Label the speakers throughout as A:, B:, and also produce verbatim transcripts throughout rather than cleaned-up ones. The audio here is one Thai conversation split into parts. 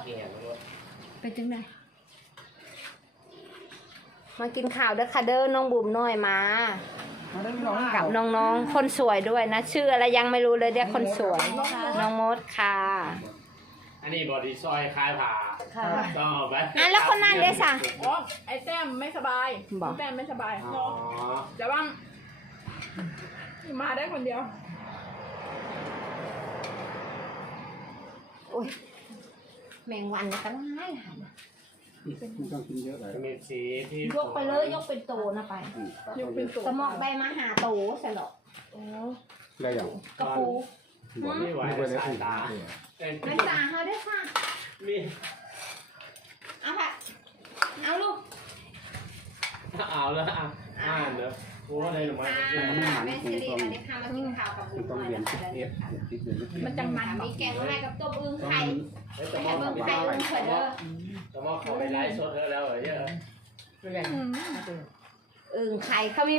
A: กินอย่างนี้ด้วย
B: เป็นจังไดมากินข้าวเด้อค่ะเด้อน้องบุ๋มน้อยมากับน้องๆคนสวยด้วยนะชื่ออะไรยังไม่รู้เลยเรียกคนสวยน้องมดค่ะ
A: อันนี้บอดี้ซอยคลายผ่าต้องเอาไป
B: อ่ะแล้วคนนั้นเด้สะ
C: อ๋อไอ้แต้มไม่สบายแต้มไม่สบายเนาะแต่ว่ามาได้คนเดียว
B: โอ้ยแมงวันก็ง่ายค่ะ
D: มันต้องกินเยอะเลย
A: มีสีที่
B: ยกไปเลยยกเป็นโตนะไป
C: ยกเป็นโต
B: สมองได้มาหาโตใช่หรอ
C: โอ้
D: ได้อย่าง
B: กระปู
A: ไม่ไหวสายตา
B: ไม่สาเขาได้ค่ะ
A: มี
B: เอาค่ะเอาลูก
A: เอาแล้วอ่ะอ่านเนอะโอ้อะไรหรือไม่
B: แม่เชลีมาได้ค่ะมากินข้าวกับบุ๋ม
D: ต้องเรียนเอฟติดเรียน
C: มันจังมัน
B: มีแกงอะไรกับต้มอึ่งไข่ไข่เบิ่งไข่อึ่งเผยเด้อ
A: แต่ว่าเขาไปไลฟ์สดแล้วเหรอเยอะ
B: อึ่งไข่เขามี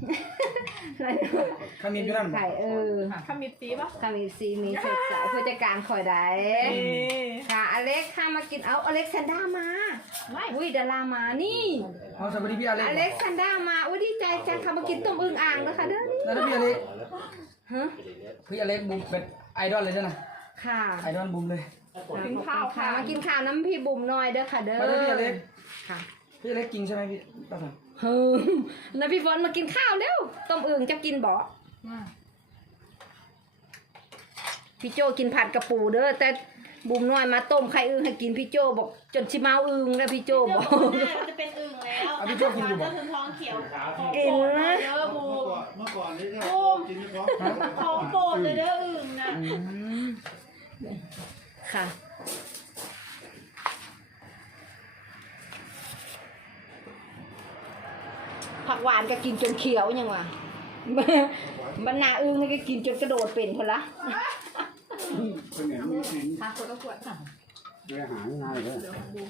D: ข้ามีอยู่นั่น
B: ไข่เออ
C: ข้ามีซีป่ะ
B: ข้ามีซีมีเสร็จสายผู้จัดการคอยได้ค่ะอเล็กค่ะมากินเอาอเล็กซานด้ามาอุ้ยดารามานี่
D: เอาสวัสดีพี่อเล็ก
B: อเล็กซานด้ามาอุ้ยดีใจจังค่ะมากินต้มอึ่งอ่างนะคะเด้อนี่
D: แล้วพี่อเล็ก
B: ฮะ
D: พี่อเล็กบุ๋มเป็นไอดอลเลยใช่ไหม
B: ค่ะ
D: ไอดอลบุ๋มเลย
B: กินข้าวค่ะมากินข้าวน้ำพี่บุ๋มหน่อยเด้อค่ะเด้อ
D: พี่อเล็ก
B: ค่ะ
D: พี่อเล็กกินใช่ไหมพี่ป้าฝน
B: เฮ้ยนะพี่ฝนมากินข้าวเร็วต้มอึ่งจะกินบ่พี่โจกินผัดกระปูเด้อแต่บุ๋มน้อยมาต้มไข่อึ่งให้กินพี่โจบอกจนชิเมาอึ่งแล้วพี่โจบอก
E: จะเป็นอึ่งแล้ว
D: พี่โจกินอยู่บ่
E: ก็คือท้องเขียว
B: กินนะ
E: เด้อบูเมื่อก่อนนี่ก็กินท้องโปดเลยเด้ออึ่งนะ
B: ค่ะผักหวานก็กินจนเขียวยังวะบรรณาอึ้งนี่ก็กินจนกระโดดเป็นคนละ
D: เป็นอย่างนี้สิ
C: ค่ะคนละขวดค่ะ
D: เรื่องหาง่ายเลย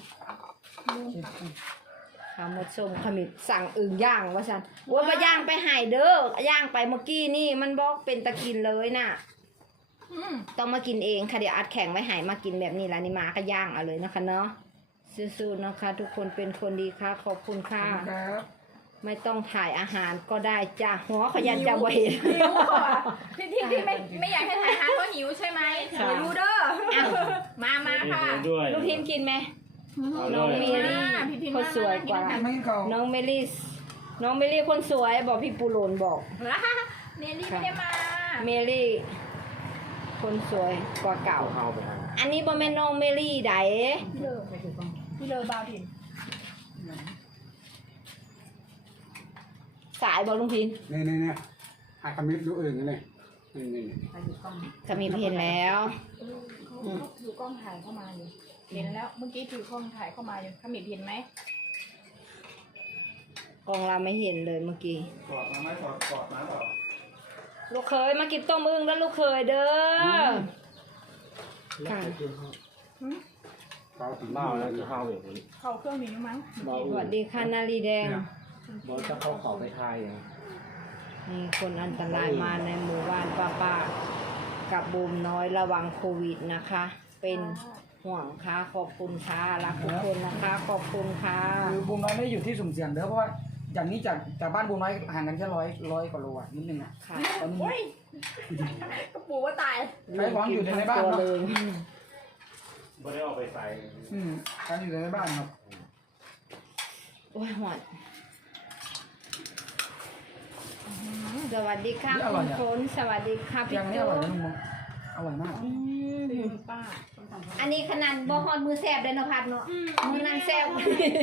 B: ข้าวหมดส้มขมิดสั่งอึ่งย่างว่าฉันว่าไปย่างไปหายเด้อย่างไปเมื่อกี้นี่มันบอกเป็นตะกินเลยน่ะต้องมากินเองค่ะเดี๋ยวอัดแข็งไว้หายมากินแบบนี้แล้วนี่มาก็ย่างเอาเลยนะคะเนาะสู้ๆนะคะทุกคนเป็นคนดีค่ะขอบคุณค่ะไม่ต้องถ่ายอาหารก็ได้จ้าหัวขยันจะเวท
C: หิวที่ที่ที่ไม่ไม่อยากให้ถ่ายอาหารเพราะหิวใช่ไหมหิวเด้อมามาค่ะ
B: ลูกทีมกินไหมน้องเมลี่คนสวยกว่าน้องเมลี่น้องเมลี่คนสวยบอกพี่ปูโลนบอก
C: เมลี่ไม่ได้มา
B: เมลี่คนสวยกว่าเก่าอันนี้บอมเมนน้องเมลี่ได
C: พี่เลอบาวถิ่น
B: สายบอลลุงพิน
D: นี่นี่นี่หาคำมิตรรู้อื่นนี่นี่นี่
B: ขมิบเห็นแล้ว
C: ถือกล้องถ่ายเข้ามาอยู่เห็นแล้วเมื่อกี้ถือกล้องถ่ายเข้ามาอยู่ขมิบเห็นไหม
B: กล้องเราไม่เห็นเลยเมื่อกี้
D: กอดมาไหมกอดกอดมาต่อ
B: ลูกเคยมากินต้มอึ่งแล้วลูกเคยเด้อค่ะ
D: เขาถึงเมาแล้วจะเข้าแบบนี้
C: เข้าเครื่องนี้มั้ง
B: สวัสดีค่ะนาลีแดง
A: บอสจะเข้าขอไปทายอย่าง
B: มีคนอันตรายมาในหมู่บ้านป้าป้ากับบูมน้อยระวังโควิดนะคะเป็นห่วงค่ะขอบคุณค่ะรักทุกคนนะคะขอบคุณค่ะ
D: คือบูมน้อยไม่อยู่ที่สุ่มเสี่ยงเด้อเพราะว่าอย่างนี้จากจากบ้านบูมน้อยห่างกันแค่ร้อยร้อยกว่าโลอ่ะนิดนึงอ่ะ
B: ค่ะ
C: ตอนนี้กระปูว่าตาย
D: ใช้ของอยู่ในบ้านเนาะ
A: ไม่ได้ออกไปใส่
D: อืมการอยู่ในบ้านครับ
B: โอ้ยหอดสวัสดีค่ะคุณฝนสวัสดีค่ะพี่
D: จูอร่อยนะลุงอร่อยมาก
C: ป้า
B: อันนี้ขนาดบ่ฮอดมือแซ่บเลยนะพัดเนาะมือนั่นแซ่บ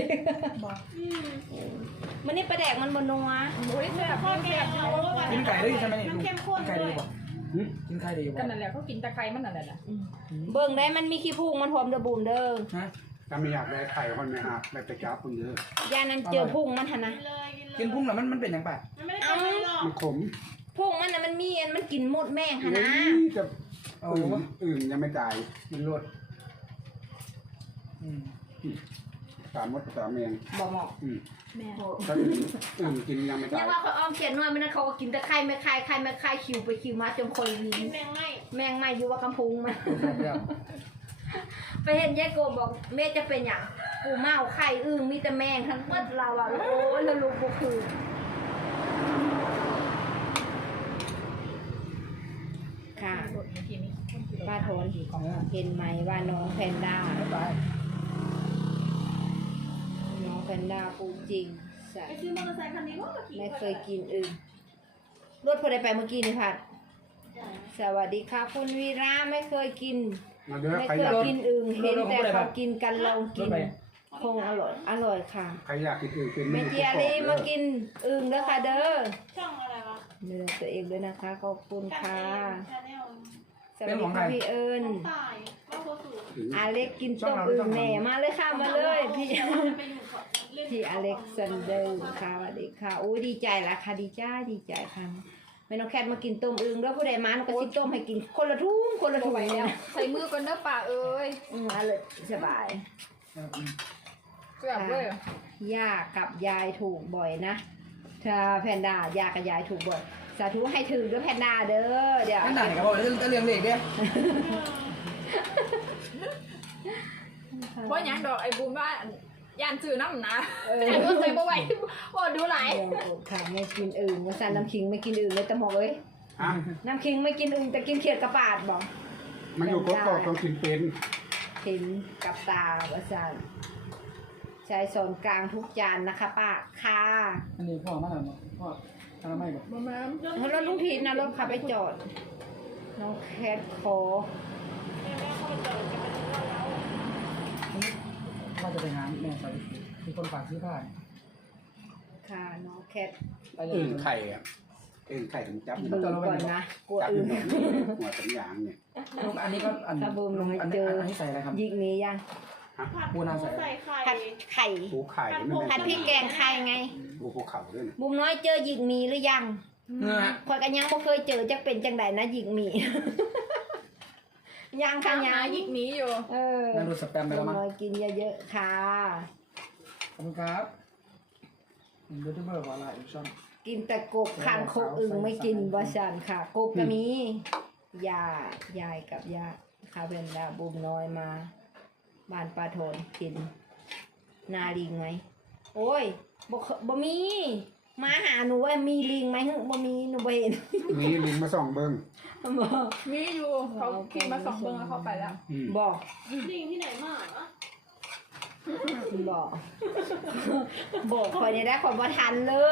B: มันนี่ปลาแดกมันบนนัว
C: โอ้ยแซ่บพ่อแกง
D: กินไก่ได้ใช่ไหมนี่กินไก่ได้ป่ะกินไก่ได้ป่ะ
C: กันนั่นแหละเขากินตะไคร้มันนั่นแหละ
B: เบิ่งได้มันมีขี้ผุ้งมันหอมเด้อบูมเด้อ
D: ถ้าไม่อยากได้ไข่คนไม่หักแบบตะกับคนเยอะ
B: ยานั้นเจอพุ่งมันทันนะ
D: กินพุ่งแล้วมันมันเป็นยังไงมันขม
B: พุ่งมันน่ะมันมีมันกินหมดแม่งค่ะนะ
D: จะอื่นอื่นยังไม่จ่ายมันลดสามมดสามเมียง
B: บ่เหมาะ
C: แม่
D: ถ้าอื่นอื่นกินยังไม่จ่าย
B: ยังว่าเขาอ้อมเขียนว่ามันเขาก็กินแต่ไข่ไม่ไข่ไข่ไม่ไข่คิวไปคิวมาจนคนนี้
E: แมงไหม
B: แมงไหมอยู่ว่ากำพุงมันไปเห็นยายโกบอกแม่จะเป็นอย่างกูเมาไข่อึ้งมีแต่แมงทั้งหมดเราอะโอ้ยแล้วลูกกูคือค่ะป้าโทนเห็นไหมว่าน้องแพนด้า
D: ไป
B: น้องแพนด้าปูจริงใช่
C: ไปซื้อมอเตอร์ไซค์คันนี้ก็ขี่
B: ไม่เคยกินอึ่งรถพอได้ไปเมื่อกี้นี่พัดสวัสดีค่ะคุณวีระไม่เคยกิน
E: มาเด้อ
B: ไม่
E: ใคร
B: เค
E: อย ยาก
B: กินอึ่งเห็นแต่เขากินกันลองกินคงอร่อยอร่อยค่ะ
E: ใครอยากกินอื่นเป็น
B: แม่เจียรีมากินอึ่งเด้อค่ะเด้อ
C: ช่องอะไรวะ
B: เนื้อตัวเองด้วยนะคะขอบคุณค่ะ
C: ชาแนล
B: สวัสดีค่ะพี่เอิญ
C: ตายว่าโคสู
B: อาเล็กกินต้มอึ่งแหน่มาเลยค่ะมาเลยพี่
C: จะไปอยู่ก่อนเล่น
B: พี่อเล็กซานเดอร์ค่ะสวัสดีค่ะโอ้ยดีใจละค่ะดีใจดีใจค่ะแม่น้องแคทมากินต้มอึ่งแล้วผู้ใดมาหนูก็สิต้มให้กินคนละทุ่งคนละถุงเนี่ย
C: ใส่มือก่อนเด้อป่าเอ้ย
B: อืมอร่อยสบาย
C: เกือบเลย
B: ย่ากับยายถูกบ่อยนะถ้าแพนด้าย่ากับยายถูกบ่อยสาธุให้ถึงด้วยแพนด้าเด้อเดี๋ยว
D: นั่นด่านก็บอกเรื่องเรื่องเล็กเนี่ย
C: เพราะยังดอกไอ้บูมว่าย่านซื้อน้ำนะแต่ก็ใส่บ่ไหวโอ้ดูหลาย
B: เดี๋ยวค่ะไม่กินอึ่งว่าสันน้ำคิงไม่กินอึ่งเลยตะหมอกเอ้ย
E: อ่ะ
B: น้ำคิงไม่กินอึ่งแต่กินเขียดกระปาดบอก
E: มันอยู่ก็ก็ต้องกินเป็น
B: เห็นกับตาว่าสันใช้ส่วนกลางทุกจานนะคะป้าค่ะ
D: อันนี้พ่อมาแล้วพ่อทำไมบอก
C: มามา
B: แล้วรถลุงพีนะรถขับไปจอดน้องแคทขอ
D: ว่าจะไปหาแม่สาวิตรีมีคนฝากซื้อผ้า
B: ค่ะน้องแคท
D: ไปเลย
E: อื่นไข่อ่ะอื่นไข่ถึงจับ
B: บึงก่อนนะกลัว
E: จับ
B: อึ่ง
E: หัวสัญญางเนี่ย
D: ลุงอันนี้ก็อัน
B: ถ้าบูมลง
D: อัน
B: เจ
D: นี้
B: อ
D: อันนี้ใส่อะไรครับ
B: ยิกนี้ยัง
D: ปูนาใส่
C: ใส่ไข่
B: ผัดไข่
E: ปูไข่ไม่
B: ผัดพริกแกงไข่ไง
E: ปูภูเขาด้วยนะ
B: บุมน้อยเจอยิกมีหรือยัง
D: เนื้อ
B: ข่อยกันยังบ่เคยเจอจะเป็นจังใดนะยิกมี ยังค่ะ
C: ข้าง
B: ยั
C: หาง หยิกหมีอยู่
B: เออ
D: นั่นดูสแปมไป
B: บุ
D: แล้ว
B: ม
D: มั้ง
B: น้อยกินเยอะๆค่ะ
D: ขอบคุณครับยูทูบเบอร์ขอลาอีกช่อง
B: กินแต่กบคางคกอึ่งไม่กินบ่ซันค่ะ กบก็มียายายกับย่าค่ะเพิ่นดาบุมน้อยมาบ้านป้าโทนกินนาลิงไหมโอ้ยบ่เคบ่มีมาหาหนูว่ามีลิงไหมฮึบ่มีหนูบ่เห็น
E: มีลิงมาส่องเบิ้ง
B: บ่
C: มีอยู่เขาขี่มาสองเบิ้งแล้วเขาไปแล้ว
E: อืม
B: บอก
C: ลิงที่ไหนมา
B: บอกบอกคอยได้ได้ความบ่ทันเลย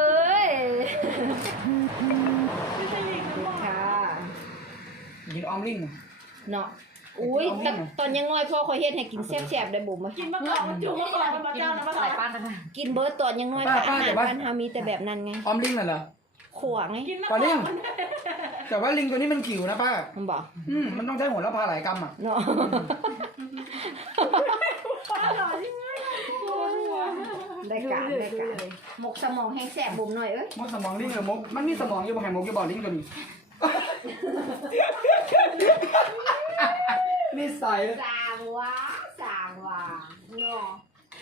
C: ไม่ใช่ลิงนะบอก
B: ค่ะ
D: ยิงออมลิง
B: เนาะอุ้ยตอนตอนยังน้อยพ่อคอยเฮ็ดให้กินแซ่บๆได้บ่มา
C: กินมะกอกมันจุกมะกอกมันมาเจ้านะมะกอก
B: กินเบิร์ดตอนยังน้อยเพราะอาหารบ้านเฮามีแต่แบบนั้นไง
D: ออมลิงน่ะเหรอ
B: ขวไง
C: กินมะก
D: ป
C: อ
D: ลาก ลิง
C: มัน
D: แต่ว่าลิงตัวนี้มันขิวนะป้า
B: มันบอก
D: อืมมันต้องใช้หัวละพาหลายกรัมอ่ะ
B: เนาะ
C: อร่อยที่ไหนโอ้โห
B: ได้การได้การหมกสมองแห้งแสบบุ๋มหน่อยเอ้ย
D: มดสมองลิงเหรือมกมันมีสมองอยู่บ่ไงมกอยู่บ่อลิงตัวนี้นี่ใส่
B: สางวะสางวะเนาะ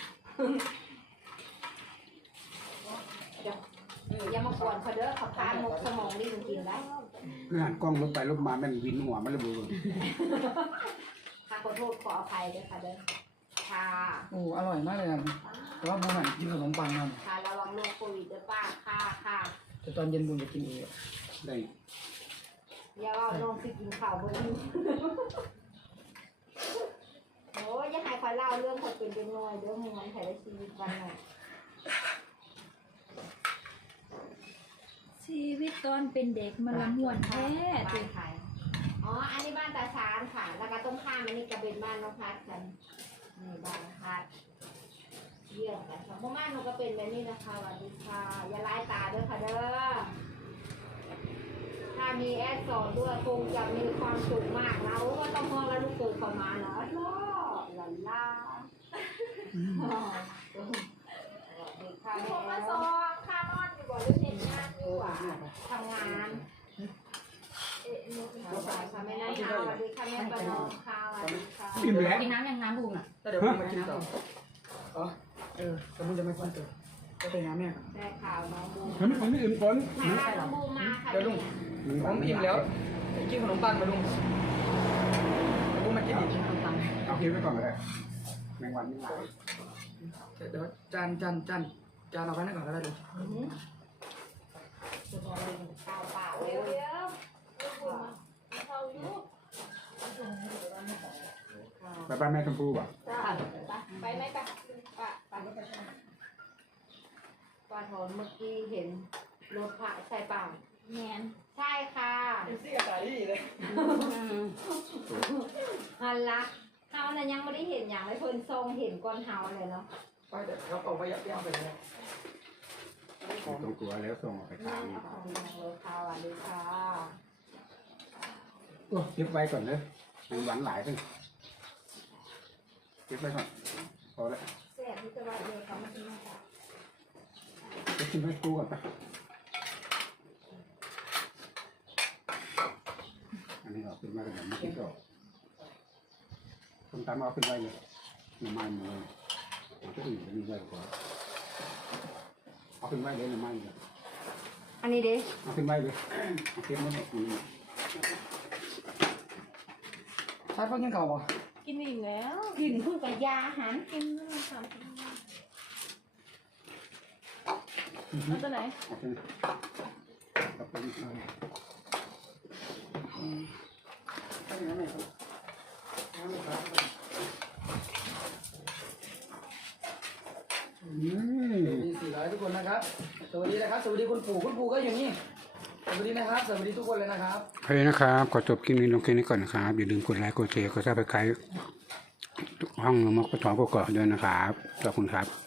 B: อย่ามากวนเขาเด้อเขาพาหมกสมองนี่มันกินได้
E: เพื่อนกล้องลบไปลบมามันวินหัวมันระเบิด
B: ค่ะขอโทษขออภัยด้วยค่ะเด้อค่ะ
D: โอ้อร่อยมากเลยนะแต่ว่าบูมอ่ะกินขนมปังมัน
B: ค่ะระวังโรคโควิดด้วยป้าค่ะค่ะ
D: แต่ตอนเย็นบูมจะกินเอง
E: ได้
B: อย่าว่าน้องสิกินข้าวบนนี้โอ้ยอย่าให้คอยเล่าเรื่องคนเป็นเป็นน้อยเด้อมึงมันถ่ายได้ชีวิตวันหน่อย
F: ชีวิตตอนเป็นเด็กมันละม่วนแท้
B: บ้า
F: ติ
B: นใครอ๋อ อันนี้บ้านตาชานค่ะ แล้วก็ตรงข้ามอันนี้ก็เป็นบ้านน้องพัดกันนี่บ้านน้องพัดเยี่ยมกันค่ะพวกบ้านหนูก็เป็นแบบนี้นะคะสวัสดีค่ะ อย่าไล่ตาด้วยค่ะเด้อ ถ้ามีแอดสอนด้วยคงจะมีความสุขมากเราก็ต้องมองแล้วลูกเกิดเข้ามาเนาะล่อลาล่าสวัสดีค่ะ
C: ผมมา
B: แม่
C: ซองค่านอนอยู่บ่หรือเห็นงานอยู่อ่ะ
B: ทำงาน
C: เอ๊ะนุ๊ก
B: สวัสดีค่ะแม่น้ำค่ะสวัสดีค่ะแม่ประนอมค่ะสวัสดีค่ะ
E: อิ่มแล้ว
F: กินน้ำยังน้ำบูมอ่ะ
D: แต่เดี๋ยวบูมมากินต่ออ๋อเออแต่บูมจะไม่ฟันเตอก็ไปหาแม่ก่อน
B: ได้ข่าวน้องบูม
E: มันมันไม่อิ่มฝน
B: ค่ะน้องบูมมาค่ะเนี่ย
D: ผมอิ่มแล้วกินขนมปังมาลุงบูมมากินอีก
E: เอา
G: ทิ้งไว้ก่อนก็ได้แมงวันไม่หลาย
D: เดี๋ยวจานจานจานจานเอาไว้นั่นก่อนก็ได้เลย
B: เปล่าเปล่าเลย
G: ไปบ้านแม่ชมพู่ป่ะ
B: ไปไหมไปไปไปปลาทอนเมื่อกี้เห็นรถพระใช่เปล่า
F: แมน
B: ใช่ค่ะ
D: เสียใจเลย
B: ฮันละเฮาน่ะยังไม่ได้เห็นอย่างไรเพิ่นทรงเห็นก่อนเฮาเลยเนาะ
D: ไปเดี๋ยวเขาเอาไปยัดย่างไปเลย
G: ไม่ต้องกลัวแล้วส่งออกไปขาย
B: ขอบคุณเลยค่ะสวัสดีค่ะ
G: โอ้เก็บไว้ก่อนเลยแมงวันหลายขึ้นเก็บไว้ก่อนพอแล้ว
B: แซ่บที่จะว่าเดียวเขาไม่กินไม่ได้
G: เก็บขึ้นไปตู้ก่อนไปอันนี้เอาขึ้นมากันแบบไม่คิดออกคนตามเอาขึ้นไว้เลยหน่อไม้หมดเลยเอาตัวอื่นจะมีไว้ก่อนเอาขึ้นไว้เลยหน่อไม้เลย
B: อันนี้เด้
G: เอาขึ้นไว้เลยเอาเก็บมันเนี่ย
D: ใช้พวกยังเก่าป่ะ
C: กินอีกแล้ว
B: กินเพิ่งกับยาหัน
C: กินแล้วมันสามสิบเอาตัวไหน
G: เอาขึ้นเอาขึ้น
D: ถ้าอย่างนั้นไหนครับมีสี่ร้อยทุกคนนะครับสวัสดีนะครับสวัสดีคุณปู่คุณปู่ก็อยู่นี่สวัสดีนะครับสวัสดีทุกคนเลยนะครับ
G: โอเคนะครับขอจบคลิปนี้ลงแค่นี้ก่อนนะครับอย่าลืมกดไลค์กดแชร์กดซับสไครต์ห้องมกปฐกกอกด้วยนะครับขอบคุณครับ